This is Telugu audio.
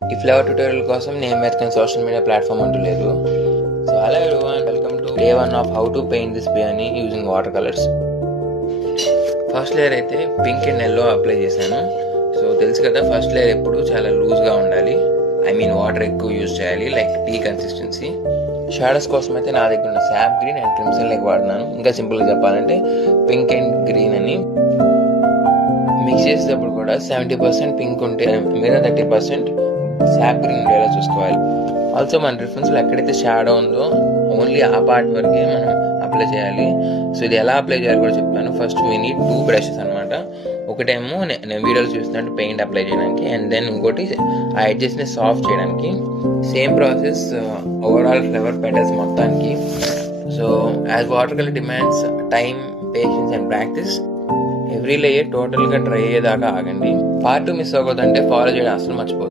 ఈ ఫ్లేవర్ ట్యూటోరియల్ కోసం నేను వెతికిన సోషల్ మీడియా ప్లాట్ఫామ్ అంటూ లేదు. So hello everyone, welcome to day 1 of how to paint this Biyani using water colours. First layer అయితే పింక్ అండ్ ఎల్లో అప్లై చేశాను. సో తెలుసు కదా, ఫస్ట్ లేయర్ ఎప్పుడు చాలా లూజ్గా ఉండాలి. వాటర్ ఎక్కువ యూజ్ చేయాలి, లైక్ టీ కన్సిస్టెన్సీ. షాడోస్ కోసం అయితే నా దగ్గర ఉన్న sap green and crimson lake వాడినాను. ఇంకా సింపుల్గా చెప్పాలంటే పింక్ అండ్ గ్రీన్ అని. మిక్స్ చేసేటప్పుడు కూడా 70% పింక్ ఉంటే మీద 30% శాప్ గ్రీన్ ఉండేలా చూసుకోవాలి. ఆల్సో మన రిఫరెన్స్లో ఎక్కడైతే షాడో ఉందో ఓన్లీ ఆ పార్ట్ వరకే మనం అప్లై చేయాలి. సో ఇది ఎలా అప్లై చేయాలి కూడా చెప్తాను. ఫస్ట్ వీ నీడ్ 2 బ్రషెస్ అనమాట. ఒకటేమో నేను వీడియోలో చూస్తున్నట్టు పెయింట్ అప్లై చేయడానికి, అండ్ దెన్ ఇంకోటి ఆ ఎడ్జెస్ని సాఫ్ట్ చేయడానికి. Same process overall flower petals మొత్తానికి. So as water colour demands time, patience and practice. Every layer టోటల్గా డ్రై అయ్యేదాకా ఆగండి. పార్ట్ 2 మిస్ అవ్వకూడదంటే ఫాలో చేయడం అసలు మర్చిపోతుంది.